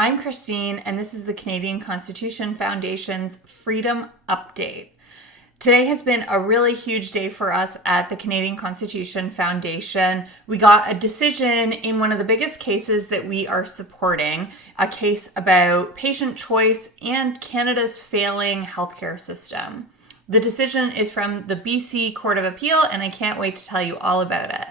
I'm Christine, and this is the Canadian Constitution Foundation's Freedom Update. Today has been a really huge day for us at the Canadian Constitution Foundation. We got a decision in one of the biggest cases that we are supporting, a case about patient choice and Canada's failing healthcare system. The decision is from the BC Court of Appeal, and I can't wait to tell you all about it.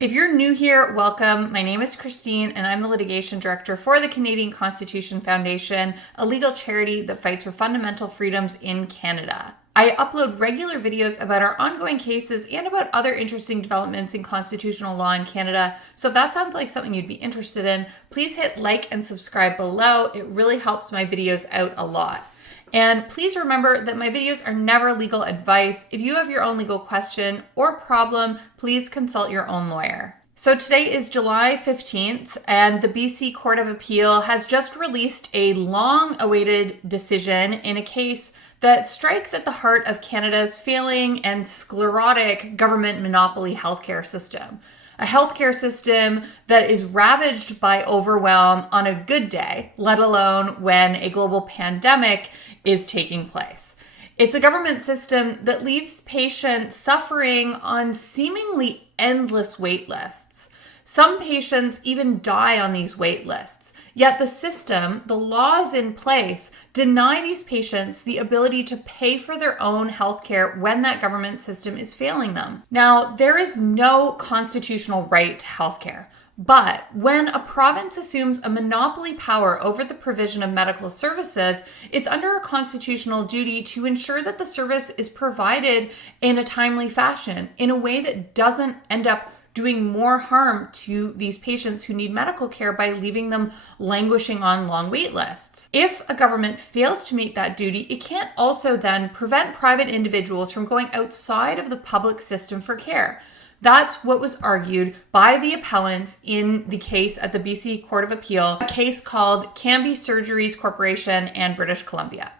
If you're new here, welcome. My name is Christine, and I'm the litigation director for the Canadian Constitution Foundation, a legal charity that fights for fundamental freedoms in Canada. I upload regular videos about our ongoing cases and about other interesting developments in constitutional law in Canada. So if that sounds like something you'd be interested in, please hit like and subscribe below. It really helps my videos out a lot. And please remember that my videos are never legal advice. If you have your own legal question or problem, please consult your own lawyer. So today is July 15th, and the BC Court of Appeal has just released a long-awaited decision in a case that strikes at the heart of Canada's failing and sclerotic government monopoly healthcare system. A healthcare system that is ravaged by overwhelm on a good day, let alone when a global pandemic is taking place. It's a government system that leaves patients suffering on seemingly endless wait lists. Some patients even die on these wait lists. Yet the system, the laws in place, deny these patients the ability to pay for their own healthcare when that government system is failing them. Now, there is no constitutional right to healthcare. But when a province assumes a monopoly power over the provision of medical services, it's under a constitutional duty to ensure that the service is provided in a timely fashion, in a way that doesn't end up doing more harm to these patients who need medical care by leaving them languishing on long wait lists. If a government fails to meet that duty, it can't also then prevent private individuals from going outside of the public system for care. That's what was argued by the appellants in the case at the BC Court of Appeal, a case called Cambie Surgeries Corporation and British Columbia.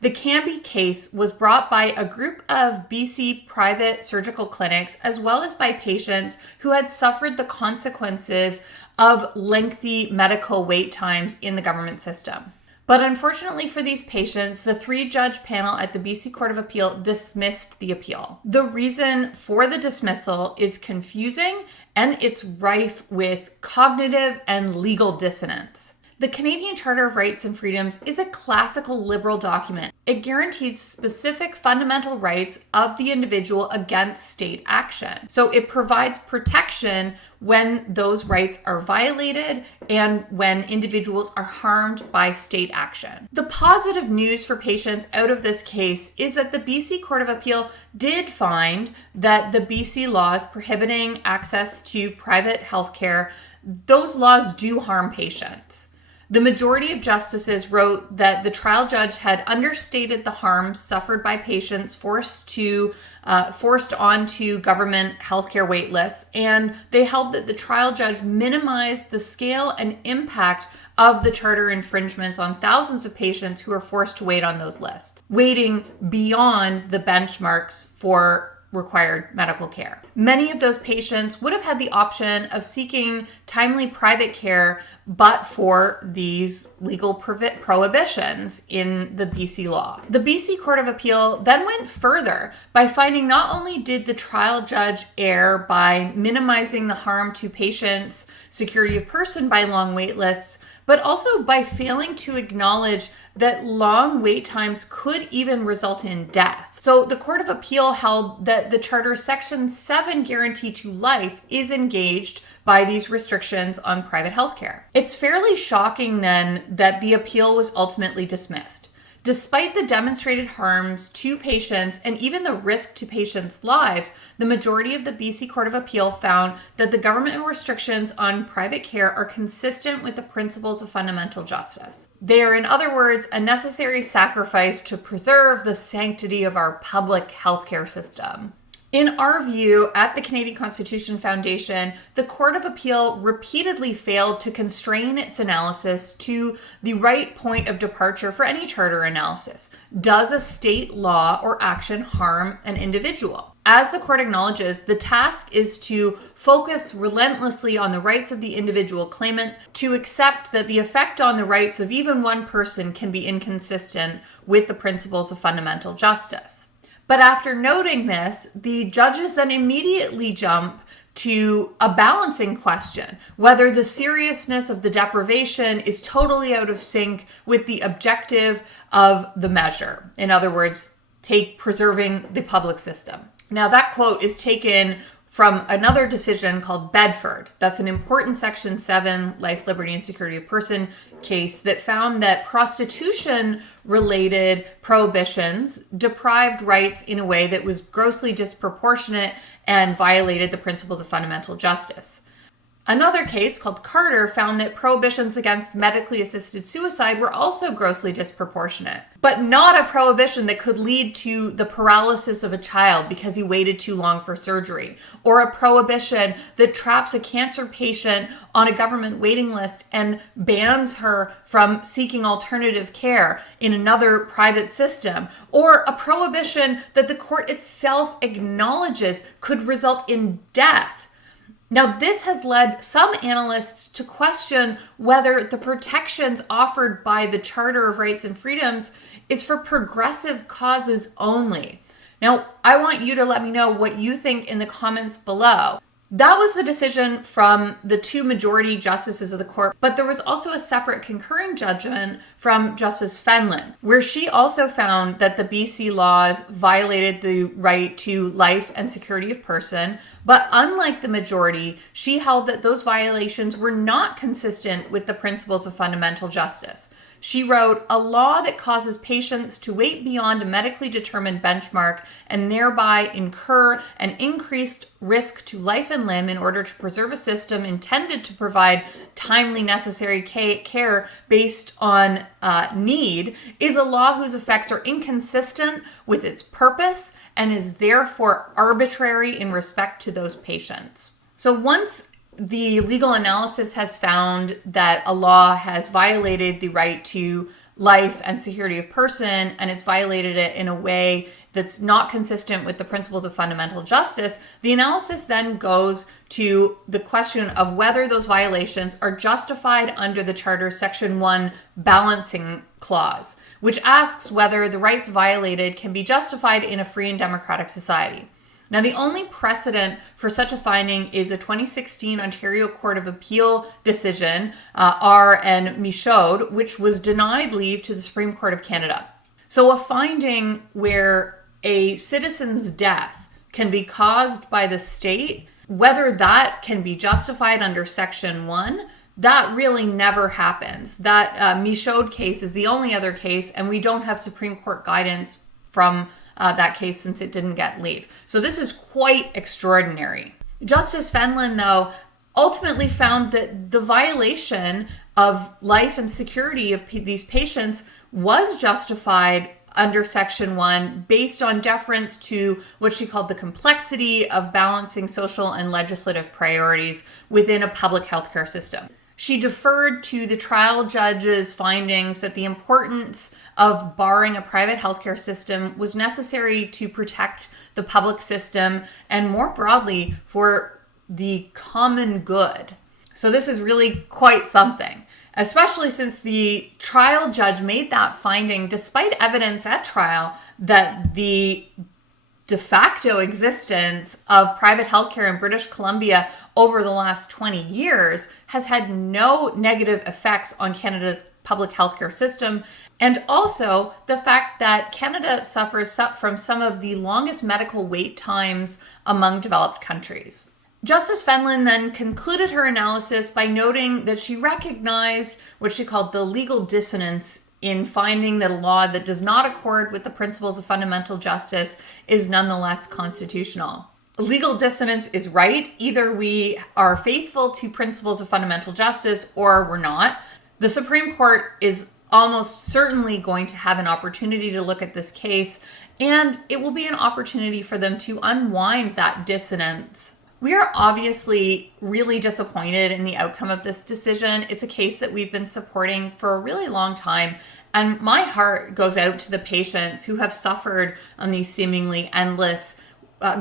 The Cambie case was brought by a group of BC private surgical clinics, as well as by patients who had suffered the consequences of lengthy medical wait times in the government system. But unfortunately for these patients, the three-judge panel at the BC Court of Appeal dismissed the appeal. The reason for the dismissal is confusing, and it's rife with cognitive and legal dissonance. The Canadian Charter of Rights and Freedoms is a classical liberal document. It guarantees specific fundamental rights of the individual against state action. So it provides protection when those rights are violated and when individuals are harmed by state action. The positive news for patients out of this case is that the BC Court of Appeal did find that the BC laws prohibiting access to private healthcare, those laws do harm patients. The majority of justices wrote that the trial judge had understated the harms suffered by patients forced onto government healthcare wait lists, and they held that the trial judge minimized the scale and impact of the charter infringements on thousands of patients who are forced to wait on those lists, waiting beyond the benchmarks for required medical care. Many of those patients would have had the option of seeking timely private care, but for these legal prohibitions in the BC law. The BC Court of Appeal then went further by finding not only did the trial judge err by minimizing the harm to patients' security of person by long wait lists, but also by failing to acknowledge that long wait times could even result in death. So the Court of Appeal held that the Charter's Section 7 guarantee to life is engaged by these restrictions on private healthcare. It's fairly shocking then that the appeal was ultimately dismissed. Despite the demonstrated harms to patients and even the risk to patients' lives, the majority of the BC Court of Appeal found that the government restrictions on private care are consistent with the principles of fundamental justice. They are, in other words, a necessary sacrifice to preserve the sanctity of our public healthcare system. In our view, at the Canadian Constitution Foundation, the Court of Appeal repeatedly failed to constrain its analysis to the right point of departure for any charter analysis. Does a state law or action harm an individual? As the court acknowledges, the task is to focus relentlessly on the rights of the individual claimant, to accept that the effect on the rights of even one person can be inconsistent with the principles of fundamental justice. But after noting this, the judges then immediately jump to a balancing question, whether the seriousness of the deprivation is totally out of sync with the objective of the measure. In other words, take preserving the public system. Now that quote is taken from another decision called Bedford. That's an important Section 7 life, liberty, and security of person case that found that prostitution-related prohibitions deprived rights in a way that was grossly disproportionate and violated the principles of fundamental justice. Another case called Carter found that prohibitions against medically assisted suicide were also grossly disproportionate, but not a prohibition that could lead to the paralysis of a child because he waited too long for surgery, or a prohibition that traps a cancer patient on a government waiting list and bans her from seeking alternative care in another private system, or a prohibition that the court itself acknowledges could result in death. Now, this has led some analysts to question whether the protections offered by the Charter of Rights and Freedoms is for progressive causes only. Now, I want you to let me know what you think in the comments below. That was the decision from the two majority justices of the court, but there was also a separate concurring judgment from Justice Fenlon, where she also found that the BC laws violated the right to life and security of person, but unlike the majority, she held that those violations were not consistent with the principles of fundamental justice. She wrote, "A law that causes patients to wait beyond a medically determined benchmark and thereby incur an increased risk to life and limb in order to preserve a system intended to provide timely necessary care based on need is a law whose effects are inconsistent with its purpose and is therefore arbitrary in respect to those patients." So once the legal analysis has found that a law has violated the right to life and security of person, and it's violated it in a way that's not consistent with the principles of fundamental justice, the analysis then goes to the question of whether those violations are justified under the Charter's Section 1 balancing clause, which asks whether the rights violated can be justified in a free and democratic society. Now, the only precedent for such a finding is a 2016 Ontario Court of Appeal decision, R. and Michaud, which was denied leave to the Supreme Court of Canada. So a finding where a citizen's death can be caused by the state, whether that can be justified under Section 1, that really never happens. That Michaud case is the only other case, and we don't have Supreme Court guidance from that case since it didn't get leave. So this is quite extraordinary. Justice Fenlon, though, ultimately found that the violation of life and security of these patients was justified under Section 1 based on deference to what she called the complexity of balancing social and legislative priorities within a public healthcare system. She deferred to the trial judge's findings that the importance of barring a private healthcare system was necessary to protect the public system and more broadly for the common good. So this is really quite something, especially since the trial judge made that finding despite evidence at trial that the de facto existence of private healthcare in British Columbia over the last 20 years has had no negative effects on Canada's public healthcare system, and also the fact that Canada suffers from some of the longest medical wait times among developed countries. Justice Fenlon then concluded her analysis by noting that she recognized what she called the legal dissonance in finding that a law that does not accord with the principles of fundamental justice is nonetheless constitutional. Legal dissonance is right. Either we are faithful to principles of fundamental justice or we're not. The Supreme Court is almost certainly going to have an opportunity to look at this case, and it will be an opportunity for them to unwind that dissonance. We are obviously really disappointed in the outcome of this decision. It's a case that we've been supporting for a really long time, and my heart goes out to the patients who have suffered on these seemingly endless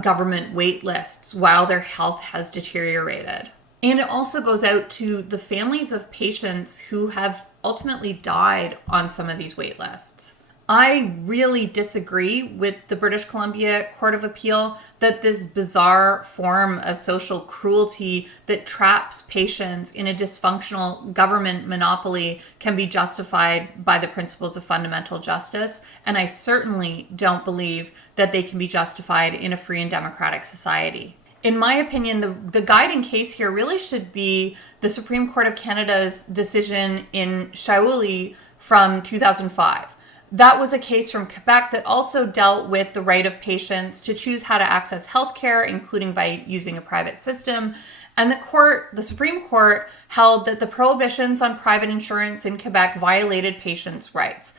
government wait lists while their health has deteriorated. And it also goes out to the families of patients who have ultimately died on some of these wait lists. I really disagree with the British Columbia Court of Appeal that this bizarre form of social cruelty that traps patients in a dysfunctional government monopoly can be justified by the principles of fundamental justice. And I certainly don't believe that they can be justified in a free and democratic society. In my opinion, the guiding case here really should be the Supreme Court of Canada's decision in Shauli from 2005. That was a case from Quebec that also dealt with the right of patients to choose how to access healthcare, including by using a private system. And the Supreme Court held that the prohibitions on private insurance in Quebec violated patients' rights.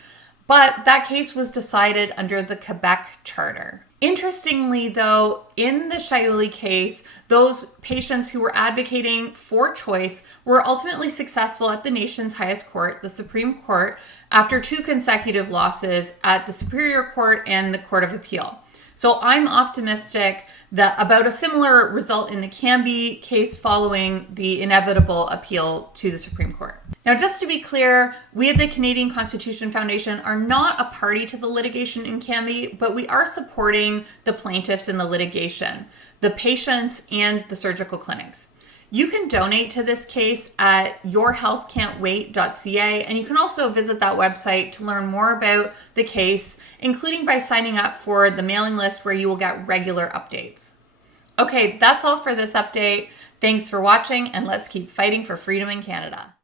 But that case was decided under the Quebec Charter. Interestingly, though, in the Shauli case, those patients who were advocating for choice were ultimately successful at the nation's highest court, the Supreme Court, after 2 consecutive losses at the Superior Court and the Court of Appeal. So I'm optimistic that about a similar result in the Cambie case following the inevitable appeal to the Supreme Court. Now, just to be clear, we at the Canadian Constitution Foundation are not a party to the litigation in Cambie, but we are supporting the plaintiffs in the litigation, the patients, and the surgical clinics. You can donate to this case at yourhealthcan'twait.ca, and you can also visit that website to learn more about the case, including by signing up for the mailing list where you will get regular updates. Okay, that's all for this update. Thanks for watching, and let's keep fighting for freedom in Canada.